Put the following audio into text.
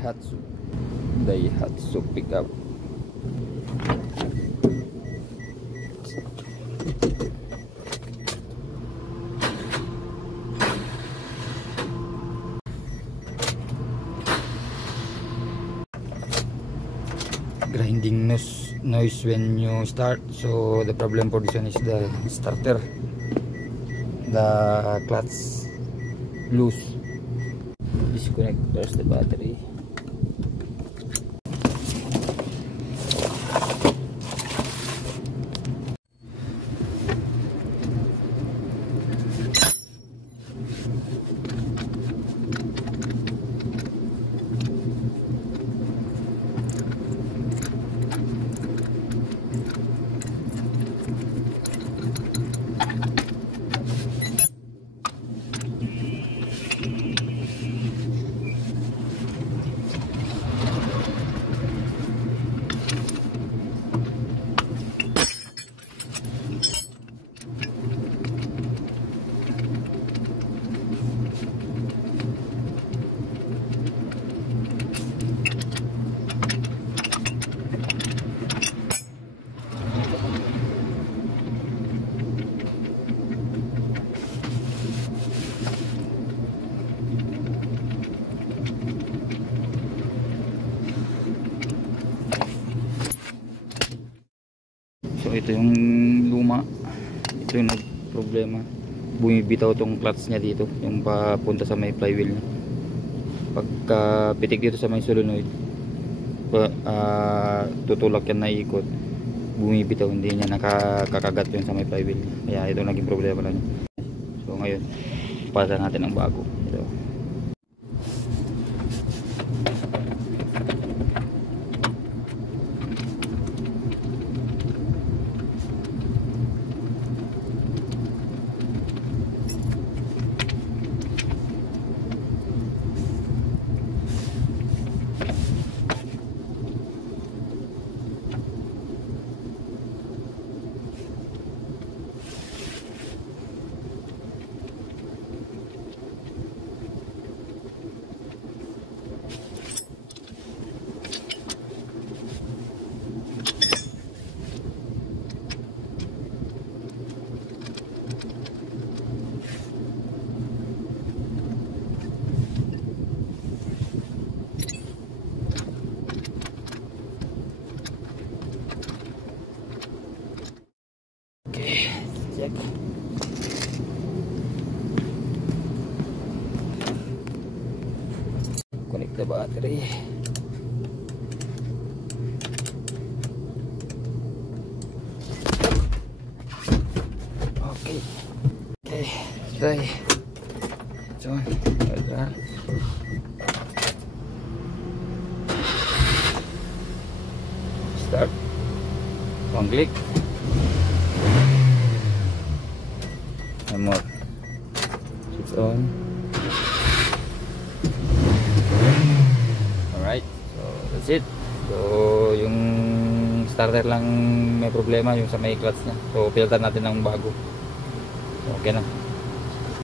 Daihatsu pickup. Grinding noise when you start, so the problem for this one is the starter, the clutch loose. Disconnect, there's the battery. So ito yung luma, ito yung nagproblema, bumibitaw tong clutch nya dito, yung papunta sa may flywheel nya. Pagka pitik dito sa may solenoid, tutulak yan na ikot, bumibitaw, hindi niya nakakagat yun sa may flywheel nya. Kaya ito naging problema lang. So ngayon palitan natin ang bago. Ito. Check. Connect the battery. Okay. Try. So, start. One click. And more. Switch on. Alright, so that's it. So yung starter lang may problema, yung sa may clutch nya. So filter natin ng bago. So, okay na.